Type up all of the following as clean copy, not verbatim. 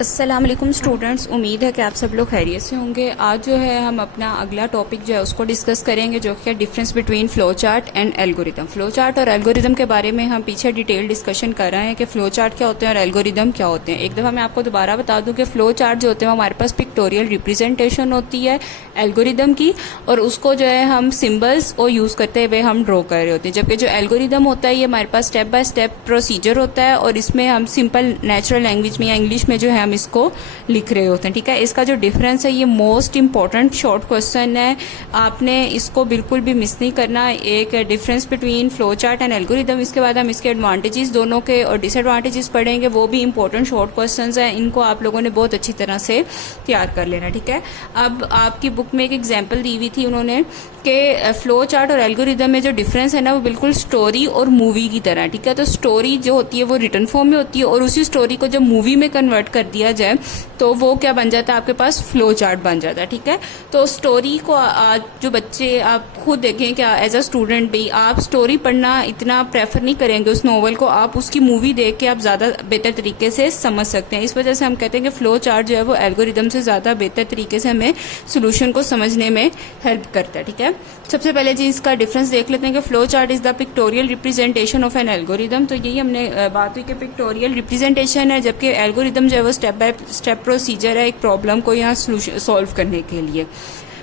अस्सलाम वालेकुम स्टूडेंट्स, उम्मीद है कि आप सब लोग खैरियत से होंगे। आज जो है हम अपना अगला टॉपिक जो है उसको डिस्कस करेंगे, जो कि difference between flow chart and algorithm. Flow chart और एल्गोरिदम के बारे में हम पीछे डिटेल डिस्कशन कर रहे हैं कि फ़्लो चार्ट क्या होते हैं और एल्गोरिदम क्या होते हैं। एक दफ़ा मैं आपको दोबारा बता दूं कि फ़्लो चार्ट जो होते हैं हमारे पास पिक्टोरियल रिप्रेजेंटेशन होती है एल्गोरिदम की, और उसको जो है हम सिम्बल्स और यूज़ करते हुए हम ड्रॉ कर रहे होते हैं। जबकि जो एल्गोरिदम होता है ये हमारे पास स्टेप बाय स्टेप प्रोसीजर होता है, और इसमें हम सिंपल नेचुरल लैंग्वेज में या इंग्लिश में जो है हम इसको लिख रहे होते हैं। ठीक है, इसका जो डिफरेंस है ये मोस्ट इंपॉर्टेंट शॉर्ट क्वेश्चन है, आपने इसको बिल्कुल भी मिस नहीं करना। एक difference between flow chart and algorithm, इसके बाद हम इसके एडवांटेजेस दोनों के और डिसएडवांटेजेस पढ़ेंगे, वो भी इंपॉर्टेंट शॉर्ट क्वेश्चंस हैं। इनको आप लोगों ने बहुत अच्छी तरह से तैयार कर लेना। ठीक है, अब आपकी बुक में एक एग्जाम्पल दी हुई थी उन्होंने कि फ्लो चार्ट और एल्गोरिदम में जो डिफरेंस है ना वो बिल्कुल स्टोरी और मूवी की तरह। ठीक है, तो स्टोरी जो होती है वो रिटन फॉर्म में होती है, और उसी स्टोरी को जब मूवी में कन्वर्ट कर दिया जाए तो वो क्या बन जाता है, आपके पास फ्लो चार्ट बन जाता है। ठीक है, तो स्टोरी को आज जो बच्चे आप खुद देखें क्या एज अ स्टूडेंट भी आप स्टोरी पढ़ना इतना प्रेफर नहीं करेंगे उस नॉवल को, आप उसकी मूवी देख के आप ज़्यादा बेहतर तरीके से समझ सकते हैं। इस वजह से हम कहते हैं कि फ्लो चार्ट जो है वो एल्गोरिदम से ज़्यादा बेहतर तरीके से हमें सोल्यूशन को समझने में हेल्प करता है। ठीक है, सबसे पहले जी इसका डिफरेंस देख लेते हैं कि flow chart is the pictorial representation of N algorithm. तो यही हमने बात हुई कि पिक्टोरियल रिप्रेजेंटेशन है, जबकि एल्गोरिदम जो है वो स्टेप बाय स्टेप प्रोसीजर है एक प्रॉब्लम को यहाँ सॉल्व करने के लिए।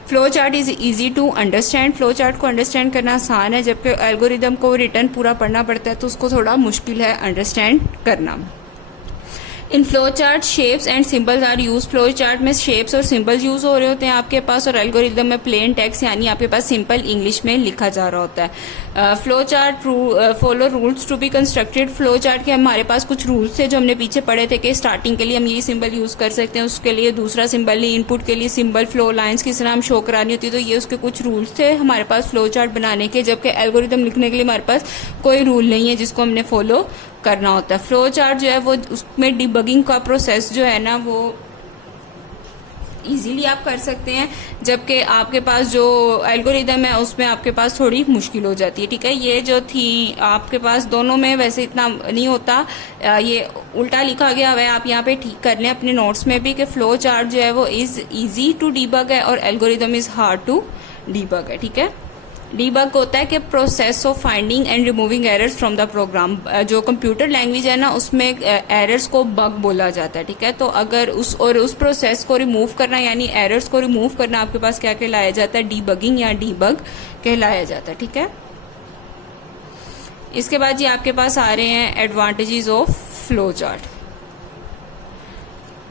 Flow chart is easy to understand, flow chart को अंडरस्टैंड करना आसान है, जबकि एल्गोरिदम को रिटर्न पूरा पढ़ना पड़ता है तो उसको थोड़ा मुश्किल है अंडरस्टैंड करना। In flow chart shapes and symbols are use, flow chart में शेप्स और सिंबल्स यूज हो रहे होते हैं आपके पास, और एल्गोरिदम में प्लेन टेक्स्ट यानी आपके पास सिंपल इंग्लिश में लिखा जा रहा होता है। Flow chart follow rules to be constructed, flow chart के हमारे पास कुछ रूल्स थे जो हमने पीछे पढ़े थे कि स्टार्टिंग के लिए हम ये सिंबल यूज कर सकते हैं, उसके लिए दूसरा सिंबल नहीं, इनपुट के लिए सिंबल, फ्लो लाइंस किस तरह हम शो करानी होती है, तो ये उसके कुछ रूल्स थे हमारे पास फ्लो चार्ट बनाने के। जबकि एल्गोरिदम लिखने के लिए हमारे पास कोई रूल नहीं है जिसको हमने फॉलो करना होता है। फ्लो चार्ट जो है वो उसमें डिबगिंग का प्रोसेस जो है ना वो इजीली आप कर सकते हैं, जबकि आपके पास जो एल्गोरिदम है उसमें आपके पास थोड़ी मुश्किल हो जाती है। ठीक है, ये जो थी आपके पास दोनों में वैसे इतना नहीं होता, ये उल्टा लिखा गया हुआ है, आप यहाँ पे ठीक कर लें अपने नोट्स में भी कि फ्लो चार्ट जो है वो इज इजी टू डीबग है और algorithm is hard to debug है। ठीक है, डीबग होता है कि process of finding and removing errors from the program. जो कंप्यूटर लैंग्वेज है ना उसमें एरर्स को बग बोला जाता है। ठीक है, तो अगर उस प्रोसेस को रिमूव करना यानी एरर्स को रिमूव करना आपके पास क्या कहलाया जाता है, डीबगिंग या डीबग कहलाया जाता है। ठीक है, इसके बाद जी आपके पास आ रहे हैं एडवांटेजेस ऑफ फ्लो चार्ट।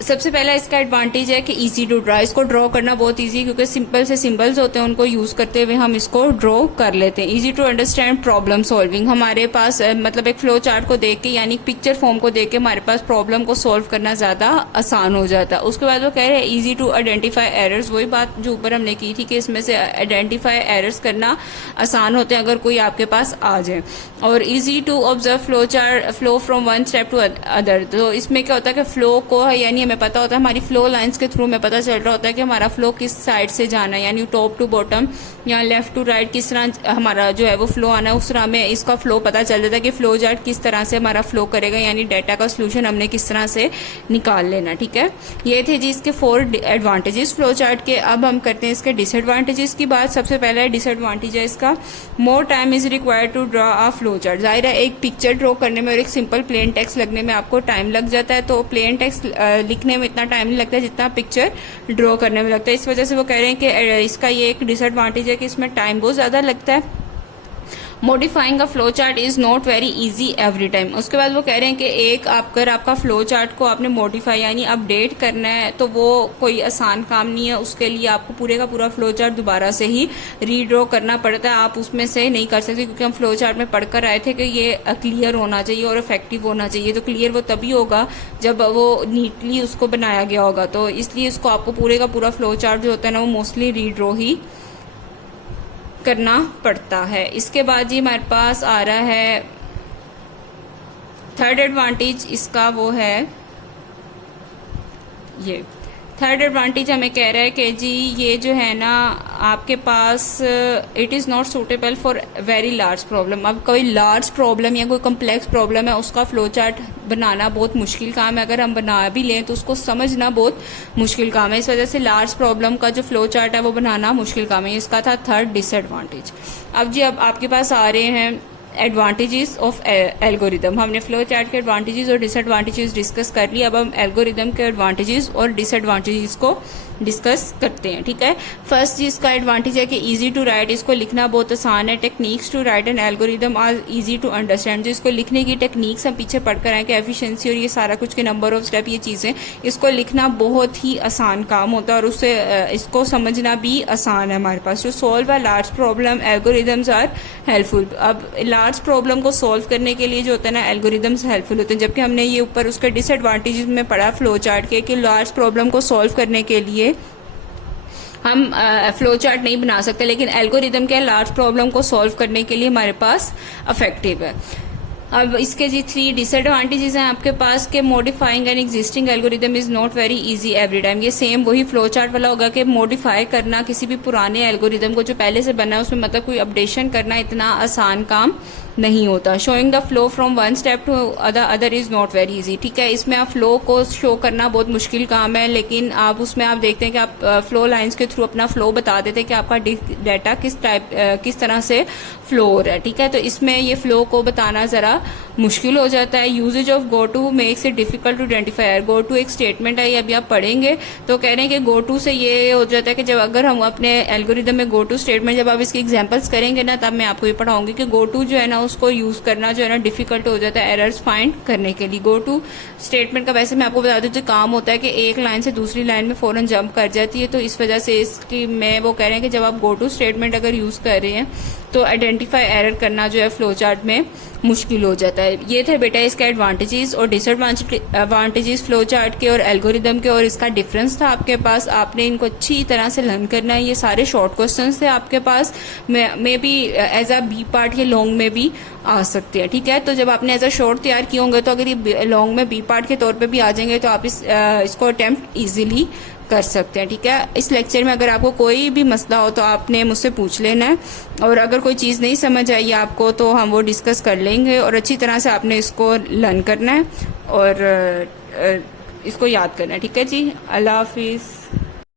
सबसे पहला इसका एडवांटेज है कि इजी टू ड्रा, इसको ड्रॉ करना बहुत इजी, क्योंकि सिंपल से सिंबल्स होते हैं उनको यूज करते हुए हम इसको ड्रॉ कर लेते हैं। Easy to understand problem solving, हमारे पास मतलब एक फ्लो चार्ट को देख के यानी पिक्चर फॉर्म को देख के हमारे पास प्रॉब्लम को सॉल्व करना ज्यादा आसान हो जाता है। उसके बाद वो कह रहे हैं इजी टू आइडेंटिफाई एरर्स, वही बात जो ऊपर हमने की थी कि इसमें से आइडेंटिफाई एरर्स करना आसान होते हैं अगर कोई आपके पास आ जाए। और easy to observe flow chart, flow from one step to other, तो इसमें क्या होता है कि फ्लो को यानी हमें पता होता है, हमारी फ्लो लाइंस के थ्रू में पता चल रहा होता है कि हमारा फ्लो किस साइड से जाना है, यानी टॉप टू बॉटम या लेफ्ट टू राइट किस तरह हमारा जो है वो फ्लो आना है, उस तरह में इसका फ्लो पता चल जाता है कि फ्लो चार्ट किस तरह से हमारा फ्लो करेगा, यानी डाटा का सोल्यूशन हमने किस तरह से निकाल लेना। ठीक है, ये थे जी इसके 4 एडवांटेजेस फ्लो चार्ट के। अब हम करते हैं इसके डिसएडवांटेजेस की बात। सबसे पहला डिसएडवांटेज है इसका, more time is required to draw a flow chart. जाहिर है एक पिक्चर ड्रॉ करने में और एक सिंपल प्लेन टेक्स्ट लगने में आपको टाइम लग जाता है, तो प्लेन टेक्स्ट लिखने में इतना टाइम नहीं लगता है जितना पिक्चर ड्रॉ करने में लगता है। इस वजह से वो कह रहे हैं कि इसका ये एक डिसएडवांटेज है कि इसमें टाइम बहुत ज्यादा लगता है। Modifying a flow chart is not very easy every time. उसके बाद वो कह रहे हैं कि एक अगर आपका फ्लो चार्ट को आपने मॉडिफाई यानी अपडेट करना है तो वो कोई आसान काम नहीं है, उसके लिए आपको पूरे का पूरा फ्लो चार्ट दोबारा से ही रीड्रॉ करना पड़ता है, आप उसमें से नहीं कर सकते, क्योंकि हम फ्लो चार्ट में पढ़कर आए थे कि ये क्लियर होना चाहिए और इफेक्टिव होना चाहिए। तो क्लियर वो तभी होगा जब वो नीटली उसको बनाया गया होगा, तो इसलिए उसको आपको पूरे का पूरा फ्लो चार्ट जो होता है ना वो मोस्टली रीड्रॉ ही करना पड़ता है। इसके बाद जी हमारे पास आ रहा है थर्ड एडवांटेज इसका, वो है ये थर्ड एडवांटेज हमें कह रहा है कि जी ये जो है ना आपके पास it is not suitable for very large problem. अब कोई लार्ज प्रॉब्लम या कोई कम्प्लेक्स प्रॉब्लम है, उसका फ्लो चार्ट बनाना बहुत मुश्किल काम है। अगर हम बना भी लें तो उसको समझना बहुत मुश्किल काम है। इस वजह से लार्ज प्रॉब्लम का जो फ्लो चार्ट है वो बनाना मुश्किल काम है। इसका था थर्ड डिसएडवांटेज। अब जी अब आपके पास आ रहे हैं एडवांटेजेस ऑफ एल्गोरिदम। हमने फ्लो चार्ट के एडवांटेजेस और डिसएडवांटेजेस डिस्कस कर लिया। अब हम एल्गोरिदम के एडवांटेजेस और डिसएडवांटेजेस को डिस्कस करते हैं, ठीक है। फर्स्ट जी इसका एडवांटेज है कि इजी टू राइट, इसको लिखना बहुत आसान है। Techniques to write an algorithm are easy to understand, जो इसको लिखने की टेक्निक्स हम पीछे पढ़ कर आए कि एफिशिएंसी और ये सारा कुछ के नंबर ऑफ स्टेप, ये चीज़ें, इसको लिखना बहुत ही आसान काम होता है और उससे इसको समझना भी आसान है हमारे पास। To solve a large problem algorithms are helpful. अब लार्ज प्रॉब्लम को सॉल्व करने के लिए जो होता है ना, एल्गोरिदम्स हेल्पफुल होते हैं। जबकि हमने ये ऊपर उसके डिसएडवांटेजेस में पढ़ा फ्लो चार्ट के कि लार्ज प्रॉब्लम को सॉल्व करने के लिए हम फ्लो चार्ट नहीं बना सकते, लेकिन एल्गोरिदम के लार्ज प्रॉब्लम को सॉल्व करने के लिए हमारे पास इफेक्टिव है। अब इसके जी 3 डिसएडवांटेजेस हैं आपके पास के modifying an existing algorithm is not very easy every time. ये सेम वही फ्लो चार्ट वाला होगा कि मॉडिफाई करना किसी भी पुराने एल्गोरिदम को जो पहले से बना है उसमें मतलब कोई अपडेशन करना इतना आसान काम नहीं होता। Showing the flow from one step to other is not very easy, ठीक है। इसमें आप फ्लो को शो करना बहुत मुश्किल काम है, लेकिन आप उसमें आप देखते हैं कि आप फ्लो लाइंस के थ्रू अपना फ्लो बता देते हैं कि आपका डाटा किस तरह से फ्लो हो रहा है, ठीक है। तो इसमें ये फ्लो को बताना जरा मुश्किल हो जाता है। Usages of go to makes it difficult to identify. Go to एक स्टेटमेंट है, ये अभी आप पढ़ेंगे तो कह रहे हैं कि गो टू से ये हो जाता है कि जब अगर हम अपने एल्गोरिदम में गो टू स्टेटमेंट, जब आप इसके एग्जांपल्स करेंगे ना, तब मैं आपको ये पढ़ाऊंगी कि गो टू जो है ना उसको यूज करना जो है ना डिफिकल्ट हो जाता है एरर्स फाइंड करने के लिए। गो टू स्टेटमेंट का वैसे मैं आपको बता दूं जो काम होता है कि एक लाइन से दूसरी लाइन में फौरन जंप कर जाती है, तो इस वजह से इसकी मैं वो कह रहे हैं कि जब आप गो टू स्टेटमेंट अगर यूज कर रहे हैं तो आइडेंटिफाई एरर करना जो है फ्लो चार्ट में मुश्किल हो जाता है। ये थे बेटा इसका एडवांटेजेस और डिसएडवांटेजेस फ्लो चार्ट के और एल्गोरिदम के, और इसका डिफरेंस था आपके पास। आपने इनको अच्छी तरह से लर्न करना है। ये सारे शॉर्ट क्वेश्चंस थे आपके पास, maybe as a B part या लॉन्ग में भी आ सकते हैं, ठीक है। तो जब आपने एज अ शॉर्ट तैयार किए होंगे तो अगर ये लॉन्ग में बी पार्ट के तौर पे भी आ जाएंगे तो आप इसको अटेम्प्ट इजीली कर सकते हैं, ठीक है। इस लेक्चर में अगर आपको कोई भी मसला हो तो आपने मुझसे पूछ लेना है, और अगर कोई चीज़ नहीं समझ आई आपको तो हम वो डिस्कस कर लेंगे, और अच्छी तरह से आपने इसको लर्न करना है और इसको याद करना है, ठीक है जी। अल्लाह हाफिज़।